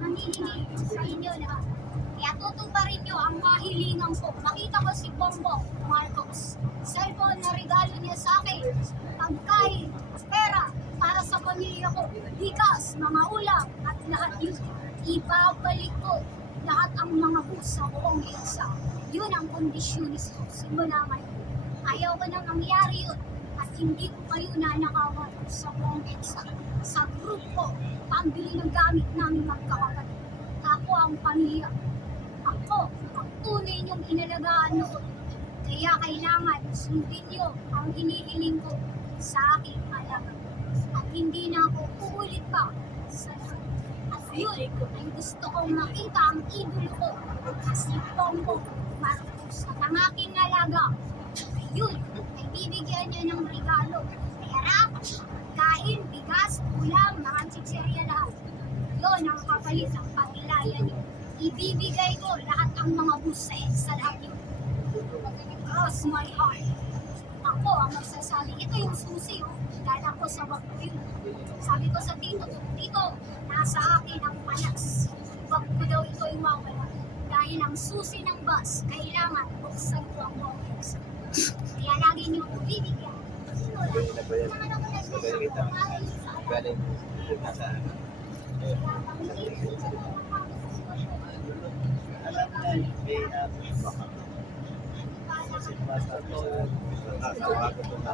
nangihingi sa inyo na kaya tutuparin nyo ang kahilingan ko. Nakita ko si Bongbong Marcos. Cellphone na regalo niya sa akin. Pagkain, pera, para sa pamilya ko. Bigas, mga ulam, at lahat yun. Ibabalik ko lahat ang mga busa buong EDSA. Yun ang kondisyonis ko. Simula ngayon. Ayaw ko nang mangyari yun. At hindi ko kayo nanakawan sa buong EDSA. Sa grupo, pambili ng gamit namin magkakapatid. Ako ang pamilya. Ako, ang tunay niyong inalagaan noon. Kaya kailangan sundin niyo ang hinihiling ko sa aking alaga. At hindi na ako uulit pa sa lahat. At yun ay gusto kong makita ang idolo ko, si Bongbong Marcos. At ang aking alaga, yun, ay bibigyan niya ng regalo. Pera, kain, bigas, ulam, mga chicherya lahat. Yun ang kapalit ng pag-ilaya niyo. Ibibigay ko lahat ang mga busay sa lahat yun. Cross my heart. Ako ang magsasabi, ito yung susi, oh. Dahil ako sa wag ko yun. Sabi ko sa tito, tito, nasa akin ang panas. Wag ko daw ito yung mawala. Dahil ang susi ng bus, kailangan buksan ko ang box. Kaya lagi niyo ito bibigyan. Sino lang? Galing nasa alam na hindi na baka kasi masabi sa bago ko na